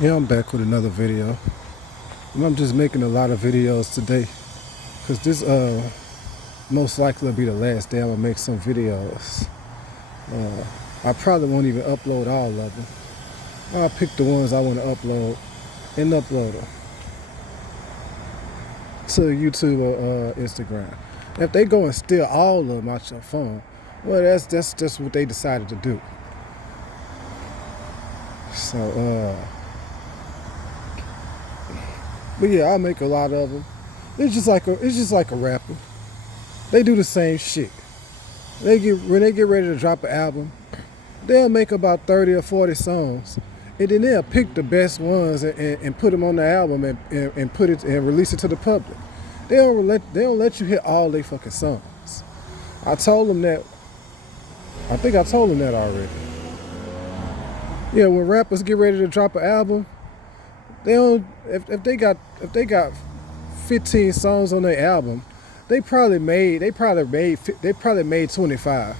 Yeah, I'm back with another video. And I'm just making a lot of videos today because this most likely will be the last day I'm gonna make some videos. I probably won't even upload all of them. I'll pick the ones I want to upload and upload them to YouTube or Instagram. If they go and steal all of them out your phone, well, that's just what they decided to do. So, but yeah, I'll make a lot of them. It's just like a rapper. They do the same shit. When they get ready to drop an album, they'll make about 30 or 40 songs, and then they'll pick the best ones and put them on the album and put it and release it to the public. They don't let you hear all they fucking songs. I told them that. I think I told them that already. Yeah, when rappers get ready to drop an album, they don't. If they got 15 songs on their album, they probably made 25.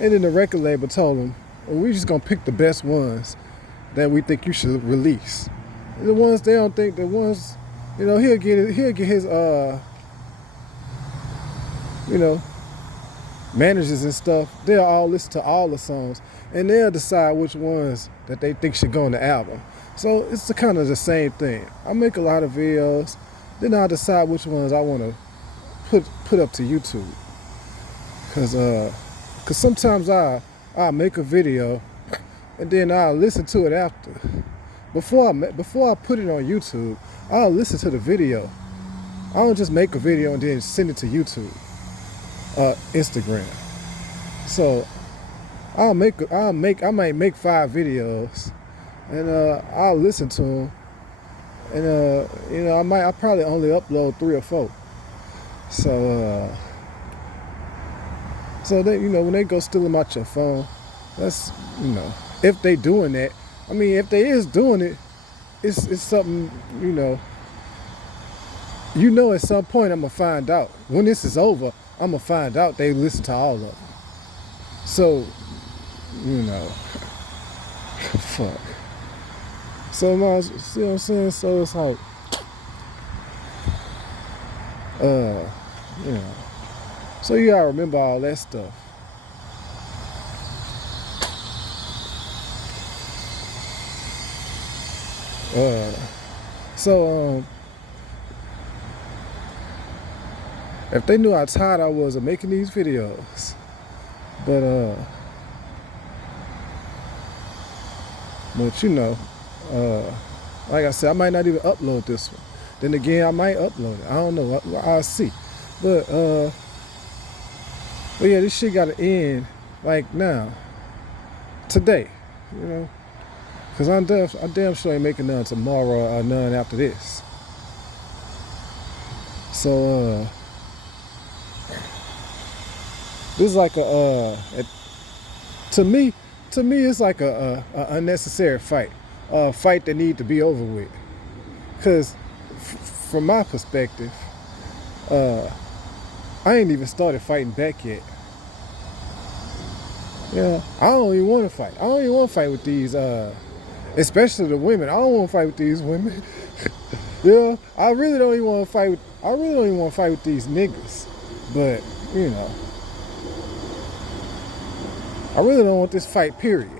And then the record label told them, well, we're just gonna pick the best ones that we think you should release. And the ones they don't think, the ones, he'll get his managers and stuff. They'll all listen to all the songs and they'll decide which ones that they think should go on the album. So it's kind of the same thing. I make a lot of videos, then I'll decide which ones I want to put up to YouTube. Cause sometimes I make a video and then I'll listen to it after. Before I put it on YouTube, I'll listen to the video. I don't just make a video and then send it to YouTube, Instagram. So I might make 5 videos, and I'll listen to them, and I probably only upload 3 or 4. So they, when they go steal them out your phone, that's, if they doing that. I mean, if they is doing it, it's something, at some point I'm gonna find out. When this is over, I'm gonna find out they listen to all of them. So, fuck. So now, see what I'm saying? So it's like, so you gotta remember all that stuff. So if they knew how tired I was of making these videos, but like I said, I might not even upload this one. Then again, I might upload it. I don't know. I'll see. But yeah, this shit gotta end like now, today, Cause I damn sure ain't making none tomorrow or none after this. So this is like to me it's like a unnecessary fight, a fight that need to be over with. Cause from my perspective, I ain't even started fighting back yet. Yeah, I don't even want to fight. I don't even want to fight with these, especially the women. I don't want to fight with these women. Yeah, I really don't even want to fight with these niggas. But I really don't want this fight, period.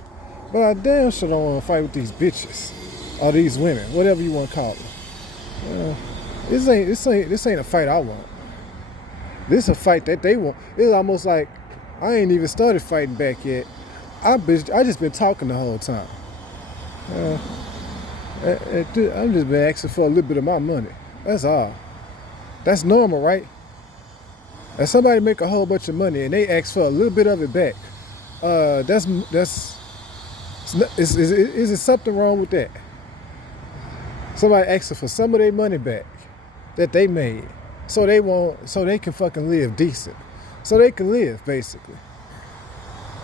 But I damn sure don't want to fight with these bitches or these women, whatever you want to call them. This ain't a fight I want. This is a fight that they want. It's almost like I ain't even started fighting back yet. I just been talking the whole time. I'm just been asking for a little bit of my money. That's all. That's normal, right? If somebody make a whole bunch of money and they ask for a little bit of it back, is there something wrong with that? Somebody asking for some of their money back that they made, so they can fucking live decent, so they can live basically.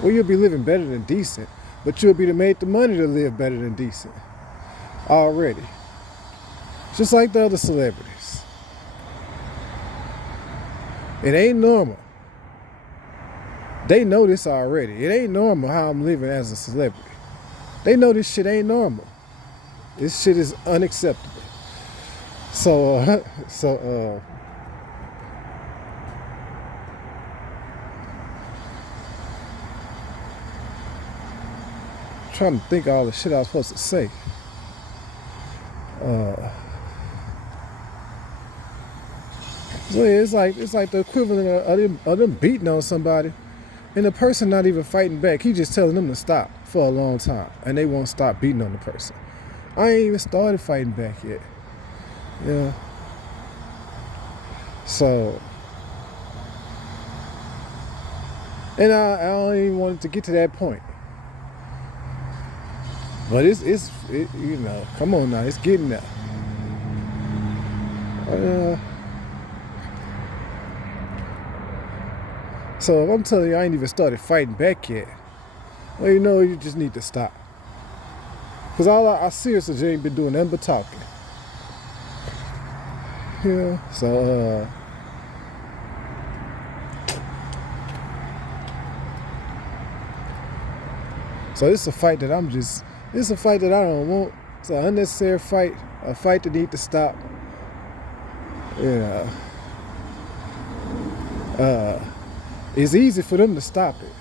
Well, you'll be living better than decent, but you'll be made the money to live better than decent already. Just like the other celebrities. It ain't normal. They know this already. It ain't normal how I'm living as a celebrity. They know this shit ain't normal. This shit is unacceptable. So, trying to think of all the shit I was supposed to say. So yeah, it's like the equivalent of them beating on somebody, and the person not even fighting back. He just telling them to stop for a long time, and they won't stop beating on the person. I ain't even started fighting back yet. Yeah. So, and I don't even want it to get to that point. But it, you know, come on now, it's getting there. So if I'm telling you I ain't even started fighting back yet, well, you know, you just need to stop. Because I seriously just ain't been doing nothing but talking. Yeah, so, it's a fight that it's a fight that I don't want. It's an unnecessary fight, a fight that need to stop. Yeah. It's easy for them to stop it,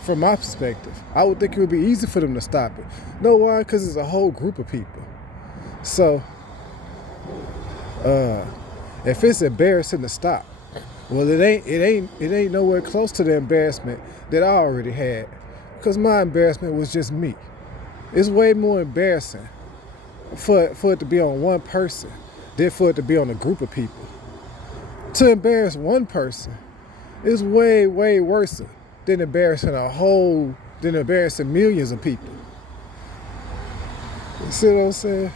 from my perspective. I would think it would be easy for them to stop it. Know why? Because it's a whole group of people. So, if it's embarrassing to stop, well, it ain't nowhere close to the embarrassment that I already had. Because my embarrassment was just me. It's way more embarrassing for it to be on one person than for it to be on a group of people. To embarrass one person is way, way worse than embarrassing millions of people. You see what I'm saying?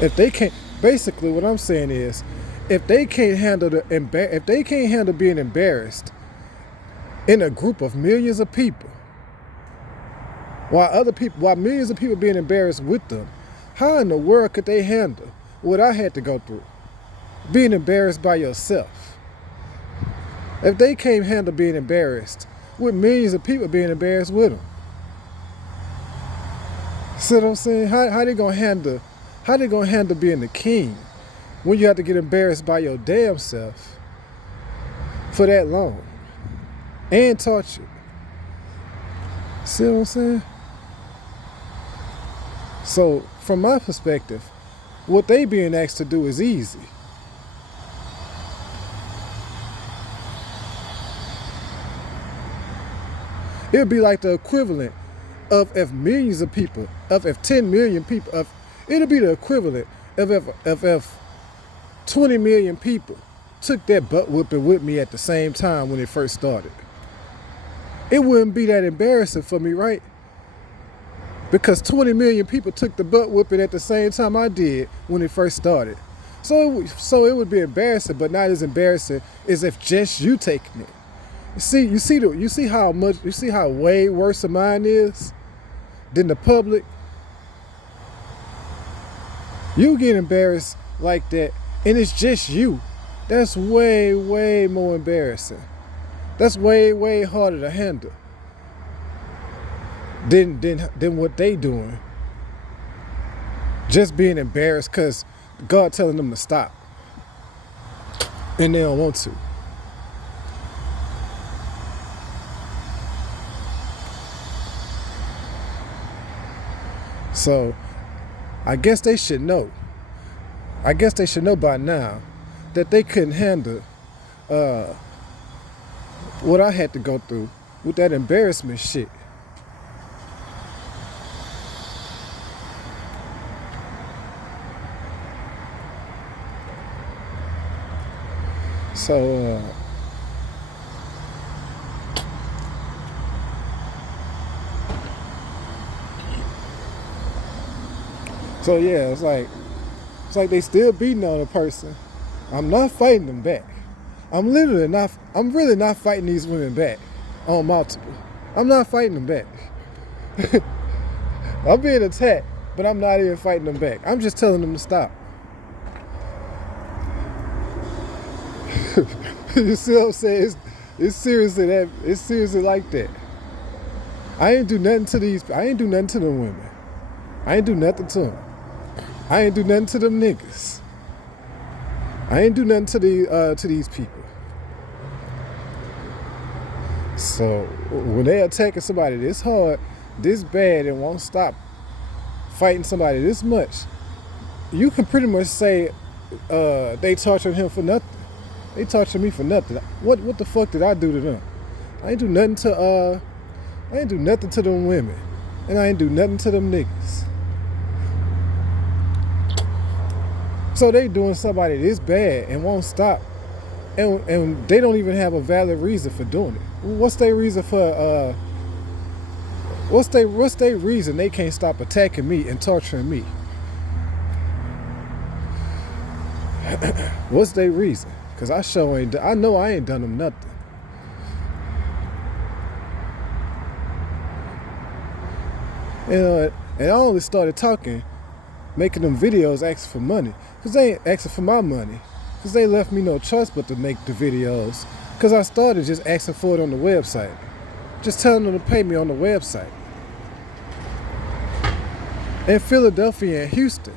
If they can't, basically what I'm saying is, if they can't handle being embarrassed in a group of millions of people, while millions of people being embarrassed with them, how in the world could they handle what I had to go through? Being embarrassed by yourself. If they can't handle being embarrassed with millions of people being embarrassed with them, see what I'm saying? How they gonna handle being the king when you have to get embarrassed by your damn self for that long and tortured? See what I'm saying? So from my perspective, what they being asked to do is easy. It would be like the equivalent of if millions of people, if 10 million people, it'll be the equivalent of if 20 million people took that butt whooping with me at the same time when it first started. It wouldn't be that embarrassing for me, right? Because 20 million people took the butt whooping at the same time I did when it first started. So it would be embarrassing, but not as embarrassing as if just you taking it. You see how way worse of mine is than the public. You get embarrassed like that, and it's just you. That's way, way more embarrassing. That's way, way harder to handle than what they doing. Just being embarrassed because God telling them to stop, and they don't want to. So, I guess they should know. I guess they should know by now that they couldn't handle what I had to go through with that embarrassment shit. So, yeah, it's like they still beating on a person. I'm not fighting them back. I'm really not fighting these women back on multiple. I'm not fighting them back. I'm being attacked, but I'm not even fighting them back. I'm just telling them to stop. You see what I'm saying? It's seriously like that. I ain't do nothing to these. I ain't do nothing to them women. I ain't do nothing to them. I ain't do nothing to them niggas. I ain't do nothing to these people. So when they attacking somebody this hard, this bad, and won't stop fighting somebody this much, you can pretty much say they tortured him for nothing. They tortured me for nothing. What the fuck did I do to them? I ain't do nothing to them women, and I ain't do nothing to them niggas. So they doing somebody this bad and won't stop, and they don't even have a valid reason for doing it. What's their reason for? What's their reason they can't stop attacking me and torturing me? What's their reason? Cause I know I ain't done them nothing. And I only started talking, making them videos asking for money. Cause they ain't asking for my money. Cause they left me no choice but to make the videos. Cause I started just asking for it on the website. Just telling them to pay me on the website. In Philadelphia and Houston,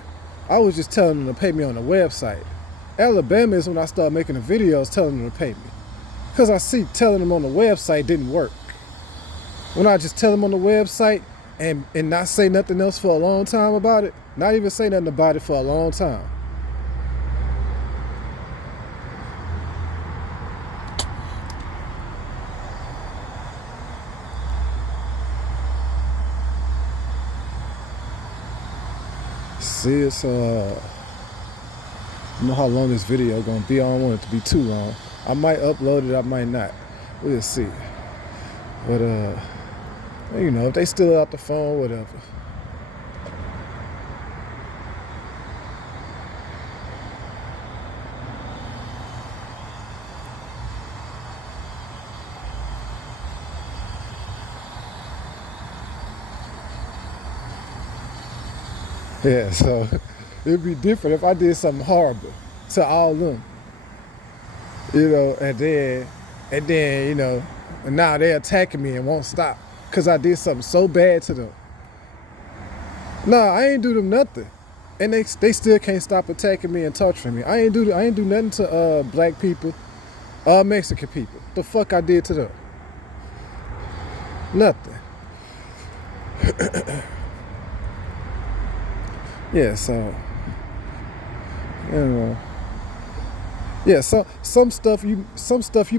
I was just telling them to pay me on the website. Alabama is when I started making the videos telling them to pay me. Because I see telling them on the website didn't work. When I just tell them on the website and not say nothing else for a long time about it, not even say nothing about it for a long time. See, it's I don't know how long this video gonna be. I don't want it to be too long. I might upload it, I might not. We'll see. But you know, if they still out the phone, whatever. Yeah, so it'd be different if I did something horrible to all of them, you know, and then, you know, and now they're attacking me and won't stop because I did something so bad to them. Nah, I ain't do them nothing, and they still can't stop attacking me and torturing me. I ain't do nothing to black people, Mexican people. The fuck I did to them? Nothing. Yeah, so, you know, yeah, so some stuff you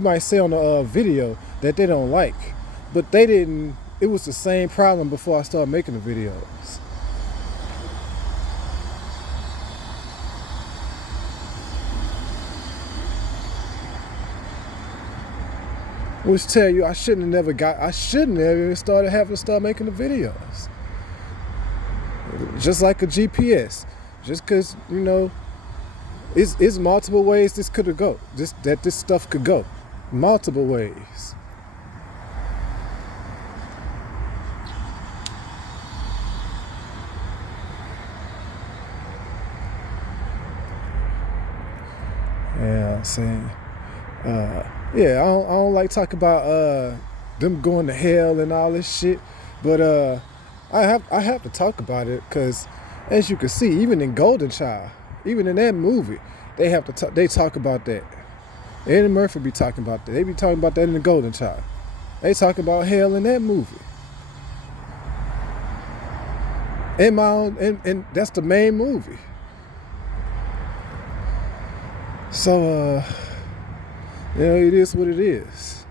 might say on the video that they don't like, but they didn't. It was the same problem before I started making the videos. Which tell you I shouldn't have even start making the videos. Just like a GPS, just because, you know, it's multiple ways this could have go. This stuff could go, multiple ways. Yeah, I'm saying, yeah, I don't like talking about them going to hell and all this shit, but I have to talk about it because, as you can see, even in Golden Child, even in that movie, they talk about that. Eddie Murphy be talking about that. They be talking about that in the Golden Child. They talk about hell in that movie. And that's the main movie. So you know, it is what it is.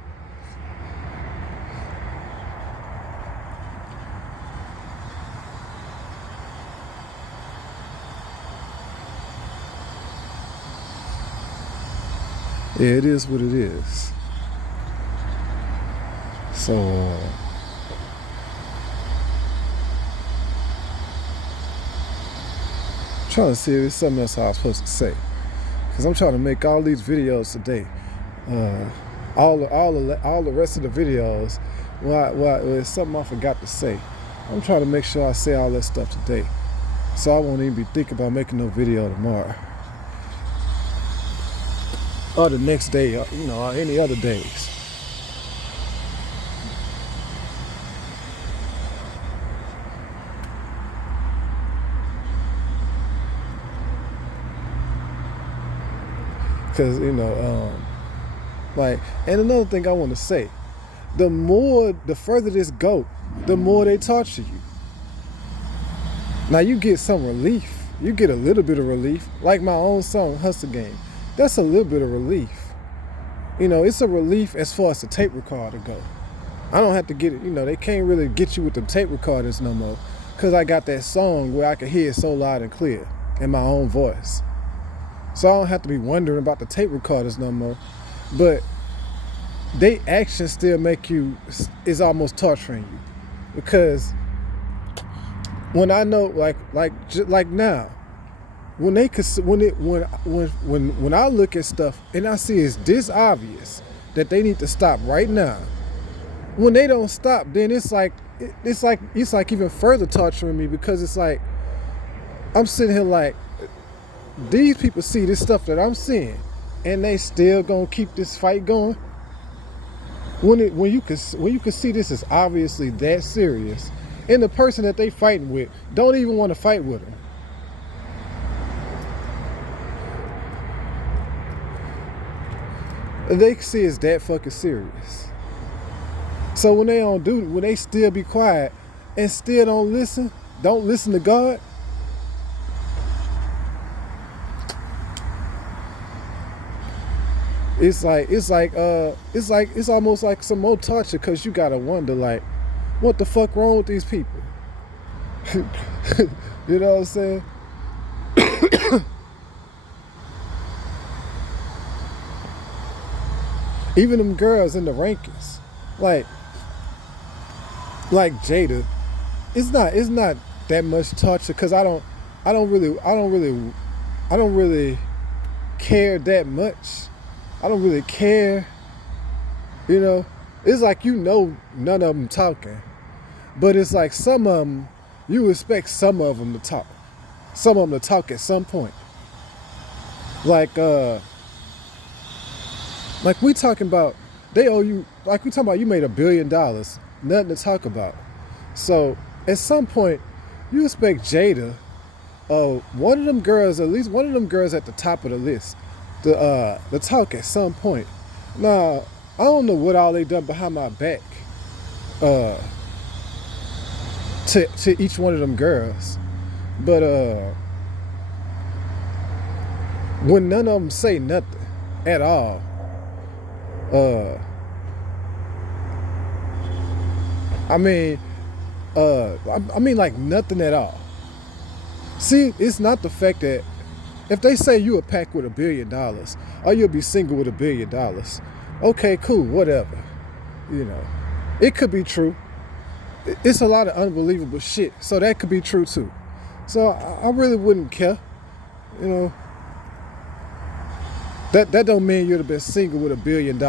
Yeah, it is what it is. So, trying to see if there's something else I was supposed to say, because I'm trying to make all these videos today. All the rest of the videos, it's something I forgot to say. I'm trying to make sure I say all that stuff today, so I won't even be thinking about making no video tomorrow. Or the next day, or, you know, or any other days. Cause like, and another thing I want to say, the further this go, the more they torture you. Now you get some relief. You get a little bit of relief. Like my own song, Hustle Game. That's a little bit of relief. It's a relief as far as the tape recorder go. I don't have to get it, they can't really get you with the tape recorders no more. Cause I got that song where I can hear it so loud and clear in my own voice. So I don't have to be wondering about the tape recorders no more. But they actions still make you, is almost torturing you. Because when I know, like now, when I look at stuff and I see it's this obvious that they need to stop right now. When they don't stop, then it's like even further torturing me, because it's like I'm sitting here like, these people see this stuff that I'm seeing, and they still gonna keep this fight going. When you can see this is obviously that serious, and the person that they fighting with don't even want to fight with them. They see it's that fucking serious. So when they still be quiet and still don't listen to God, it's almost like some more torture, because you gotta wonder, like, what the fuck wrong with these people? You know what I'm saying? Even them girls in the rankings, like Jada, it's not that much torture, because I don't really care that much. I don't really care. It's like, none of them talking, but it's like some of them, you expect some of them to talk, at some point. Like we talking about, they owe you, like we talking about, you made $1 billion, nothing to talk about. So at some point, you expect Jada, one of them girls, at least one of them girls at the top of the list, to talk at some point. Now, I don't know what all they done behind my back to each one of them girls, but when none of them say nothing at all, I mean like nothing at all. See, it's not the fact that if they say you a pack with $1 billion, or you'll be single with $1 billion, okay, cool, whatever. It could be true. It's a lot of unbelievable shit, so that could be true too. So I really wouldn't care. That don't mean you'd have been single with $1 billion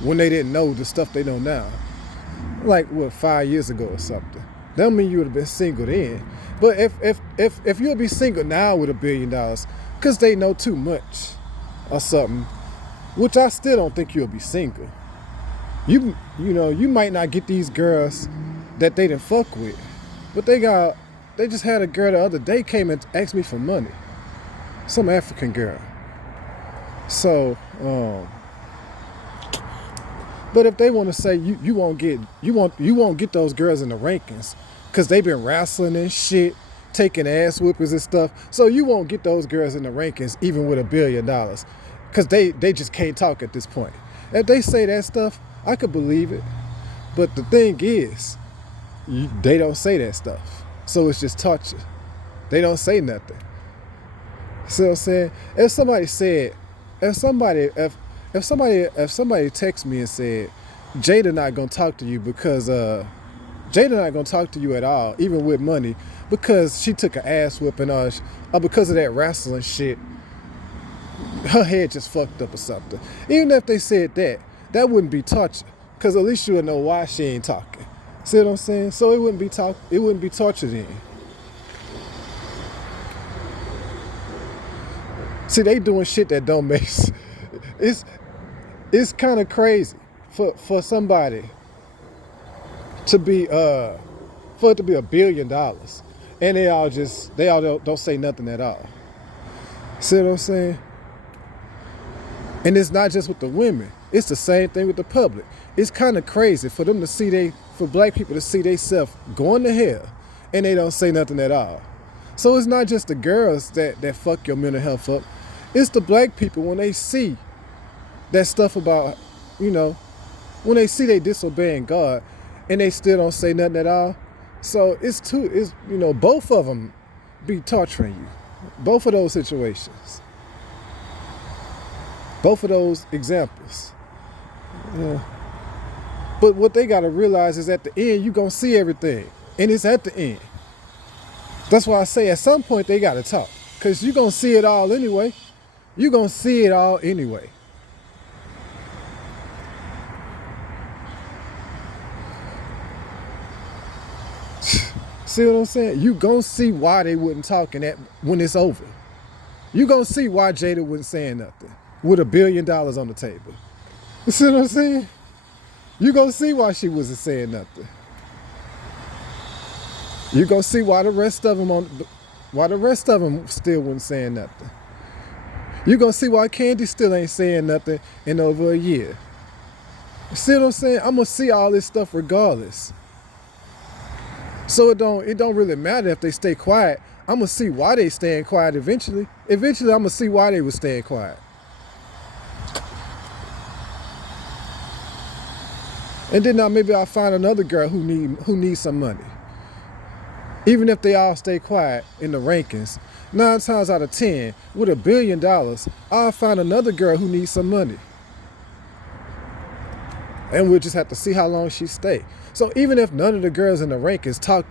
when they didn't know the stuff they know now. Like, 5 years ago or something. That don't mean you would have been single then. But if you'll be single now with $1 billion, because they know too much or something, which I still don't think you'll be single. You might not get these girls that they done fuck with, but they just had a girl the other day came and asked me for money. Some African girl. So, but if they want to say you won't get those girls in the rankings, because they've been wrestling and shit, taking ass whippers and stuff, so you won't get those girls in the rankings even with $1 billion, because they just can't talk at this point. If they say that stuff, I could believe it. But the thing is, they don't say that stuff, so it's just torture. They don't say nothing. See what I'm saying? If somebody texts me and said, Jada not gonna talk to you because Jada not gonna talk to you at all, even with money, because she took an ass whipping, or because of that wrestling shit, her head just fucked up or something. Even if they said that wouldn't be torture, because at least you would know why she ain't talking. See what I'm saying? So it wouldn't be torture then. See, they doing shit that don't make sense. It's kind of crazy for somebody to be for it to be $1 billion, and they all don't say nothing at all. See what I'm saying? And it's not just with the women. It's the same thing with the public. It's kind of crazy for them to for black people to see themselves going to hell and they don't say nothing at all. So it's not just the girls that fuck your mental health up. It's the black people when they see that stuff about, when they see they disobeying God and they still don't say nothing at all. So both of them be torturing you. Both of those situations. Both of those examples. Yeah. But what they got to realize is at the end, you're going to see everything. And it's at the end. That's why I say at some point they got to talk. Because you're going to see it all anyway. You're going to see it all anyway. See what I'm saying? You're going to see why they wouldn't talk when it's over. You're going to see why Jada wasn't saying nothing with $1 billion on the table. You see what I'm saying? You're going to see why she wasn't saying nothing. You're going to see why the rest of them still wasn't saying nothing. You're going to see why Candy still ain't saying nothing in over a year. You see what I'm saying? I'm going to see all this stuff regardless. So it don't really matter if they stay quiet. I'm going to see why they staying quiet eventually. Eventually, I'm going to see why they were staying quiet. And then now maybe I'll find another girl who needs some money. Even if they all stay quiet in the rankings, 9 times out of 10, with $1 billion, I'll find another girl who needs some money. And we'll just have to see how long she stay. So even if none of the girls in the rankings talk,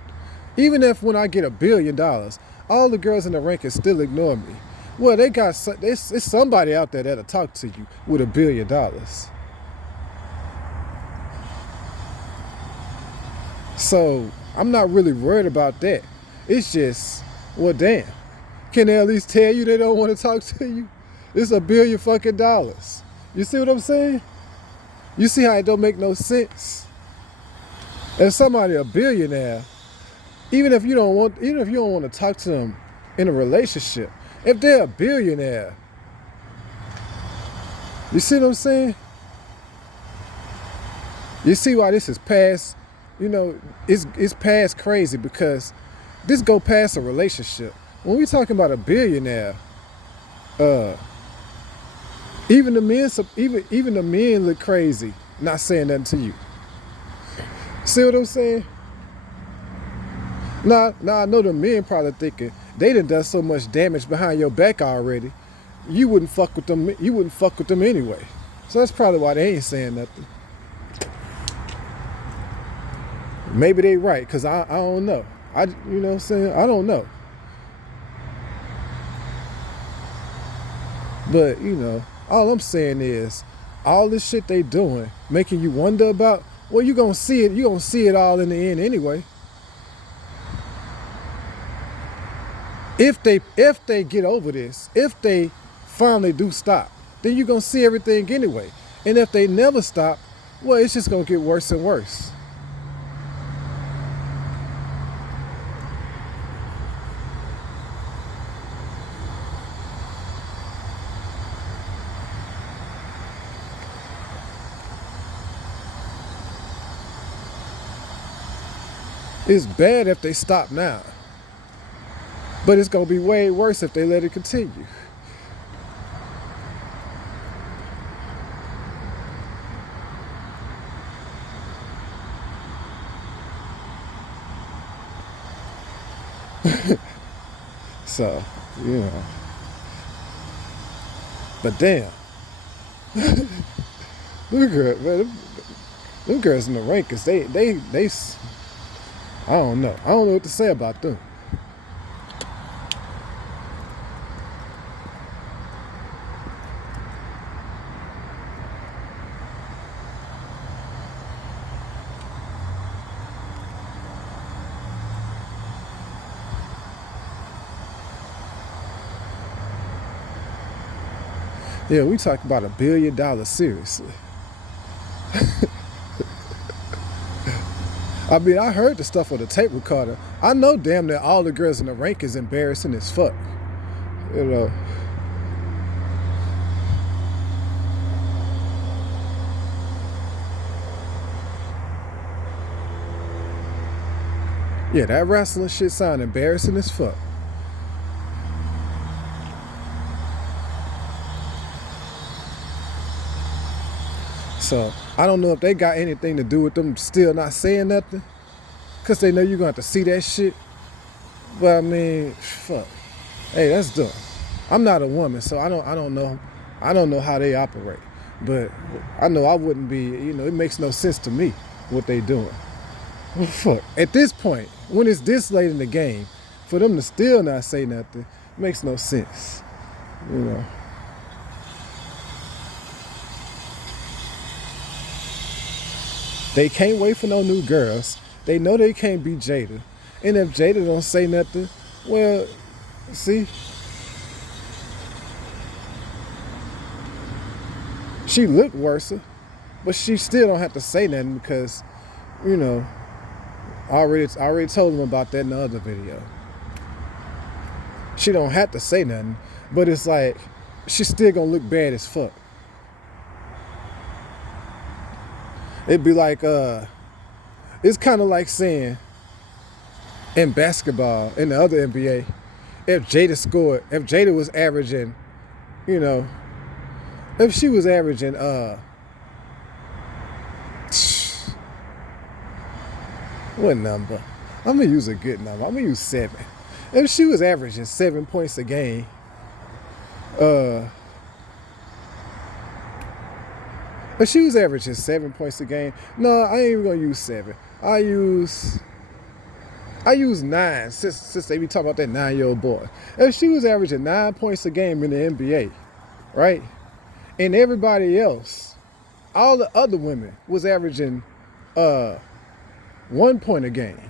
even if when I get $1 billion, all the girls in the rankings still ignore me, well, it's somebody out there that'll talk to you with $1 billion. So I'm not really worried about that. It's just, well, damn. Can they at least tell you they don't want to talk to you? It's $1 billion fucking dollars. You see what I'm saying? You see how it don't make no sense? If somebody a billionaire, even if you don't want to talk to them in a relationship, if they're a billionaire, you see what I'm saying? You see why this is past, it's past crazy, because this go past a relationship. When we talking about a billionaire, even the men look crazy not saying nothing to you. See what I'm saying? Now I know the men probably thinking they done so much damage behind your back already. You wouldn't fuck with them. You wouldn't fuck with them anyway. So that's probably why they ain't saying nothing. Maybe they right, cause I don't know. You know what I'm saying? I don't know. But all I'm saying is, all this shit they doing, making you wonder about. Well, you gonna see it all in the end anyway. If they get over this, if they finally do stop, then you're gonna see everything anyway. And if they never stop, well, it's just gonna get worse and worse. It's bad if they stop now, but it's gonna be way worse if they let it continue. So, but damn, them girls in the rankings, they I don't know what to say about them. Yeah, we talk about $1 billion, seriously. I mean, I heard the stuff on the tape recorder. I know damn near all the girls in the rank is embarrassing as fuck. Yeah, that wrestling shit sound embarrassing as fuck. So I don't know if they got anything to do with them still not saying nothing, cause they know you're gonna have to see that shit. But I mean, fuck. Hey, that's dumb. I'm not a woman, so I don't know how they operate. But I know I wouldn't be, it makes no sense to me what they doing. Well, fuck. At this point, when it's this late in the game, for them to still not say nothing makes no sense. You know. They can't wait for no new girls. They know they can't beat Jada. And if Jada don't say nothing, well, see, she looked worse, but she still don't have to say nothing because, you know, I already told them about that in the other video. She don't have to say nothing, but it's like she's still gonna look bad as fuck. It'd be like, it's kind of like saying in basketball, in the other NBA, if Jada was averaging, if she was averaging, what number? I'm gonna use a good number. I'm gonna use 7. If she was averaging 7 points a game, if she was averaging 7 points a game, no, I ain't even gonna use 7. I use 9 since they be talking about that 9-year-old boy. If she was averaging 9 points a game in the NBA, right? And everybody else, all the other women was averaging 1 point a game.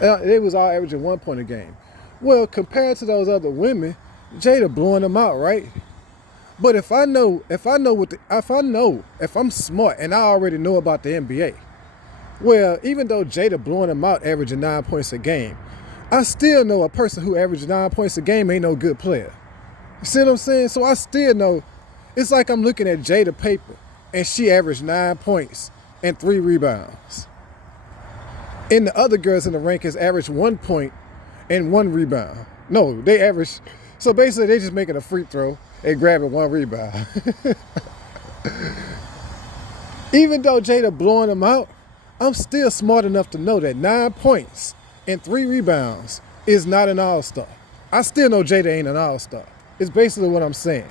They was all averaging 1 point a game. Well, compared to those other women, Jada blowing them out, right? But if I'm smart and I already know about the NBA, well, even though Jada blowing them out, averaging 9 points a game, I still know a person who averages 9 points a game ain't no good player. You see what I'm saying? So I still know. It's like I'm looking at Jada paper and she averaged 9 points and 3 rebounds. And the other girls in the rankings average 1 point and 1 rebound. No, they average. So basically, they just making a free throw and grabbing 1 rebound. Even though Jada blowing them out, I'm still smart enough to know that 9 points and 3 rebounds is not an all-star. I still know Jada ain't an all-star. It's basically what I'm saying.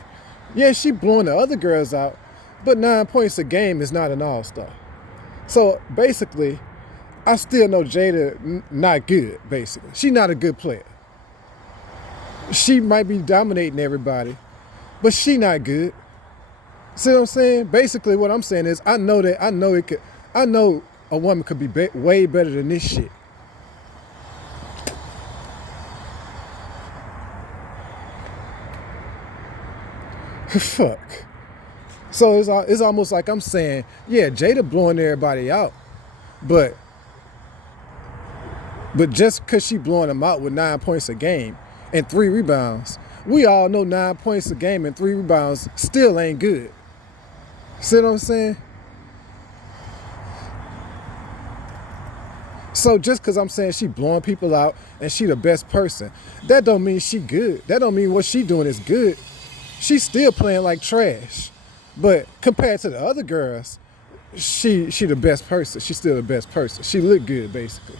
Yeah, she blowing the other girls out, but 9 points a game is not an all-star. So basically, I still know Jada not good, basically. She not a good player. She might be dominating everybody, but she not good. See what I'm saying? Basically what I'm saying is I know a woman could be way better than this shit. Fuck. So it's almost like I'm saying, yeah, Jada blowing everybody out, but just because she blowing them out with 9 points a game and 3 rebounds, we all know 9 points a game and 3 rebounds still ain't good. See what I'm saying? So just because I'm saying she blowing people out and she the best person, that don't mean she good. That don't mean what she doing is good. She's still playing like trash. But compared to the other girls, she the best person. She's still the best person. She look good, basically.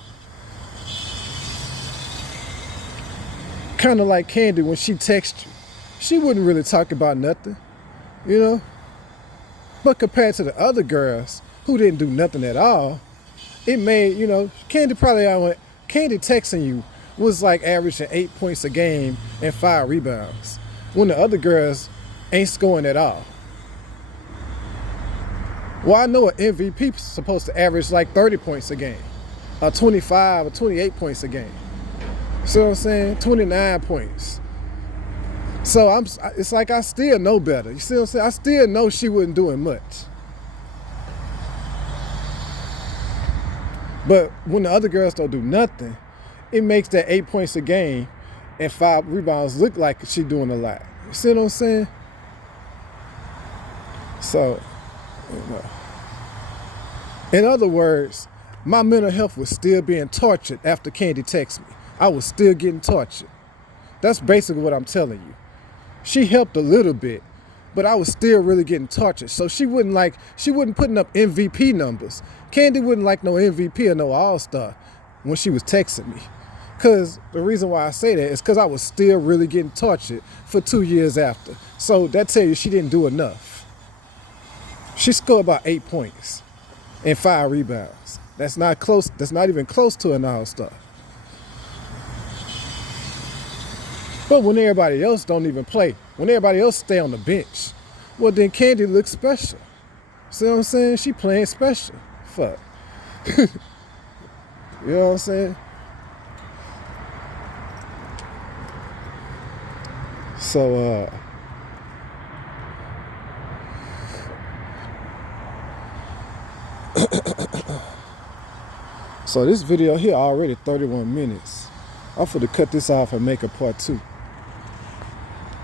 Kind of like Candy when she texts you. She wouldn't really talk about nothing, But compared to the other girls who didn't do nothing at all, it made, Candy texting you was like averaging 8 points a game and 5 rebounds when the other girls ain't scoring at all. Well, I know an MVP is supposed to average like 30 points a game, or 25 or 28 points a game. See what I'm saying? 29 points. So it's like I still know better. You see what I'm saying? I still know she wasn't doing much. But when the other girls don't do nothing, it makes that 8 points a game and 5 rebounds look like she doing a lot. You see what I'm saying? So, in other words, my mental health was still being tortured after Candy texted me. I was still getting tortured. That's basically what I'm telling you. She helped a little bit, but I was still really getting tortured. So she wouldn't putting up MVP numbers. Candy wouldn't like no MVP or no All-Star when she was texting me. Because the reason why I say that is because I was still really getting tortured for 2 years after. So that tells you she didn't do enough. She scored about 8 points and 5 rebounds. That's not close. That's not even close to an All-Star. But when everybody else don't even play, when everybody else stay on the bench, well then Candy looks special. See what I'm saying? She playing special. Fuck. You know what I'm saying? So so this video here already 31 minutes. I'm finna cut this off and make a part 2.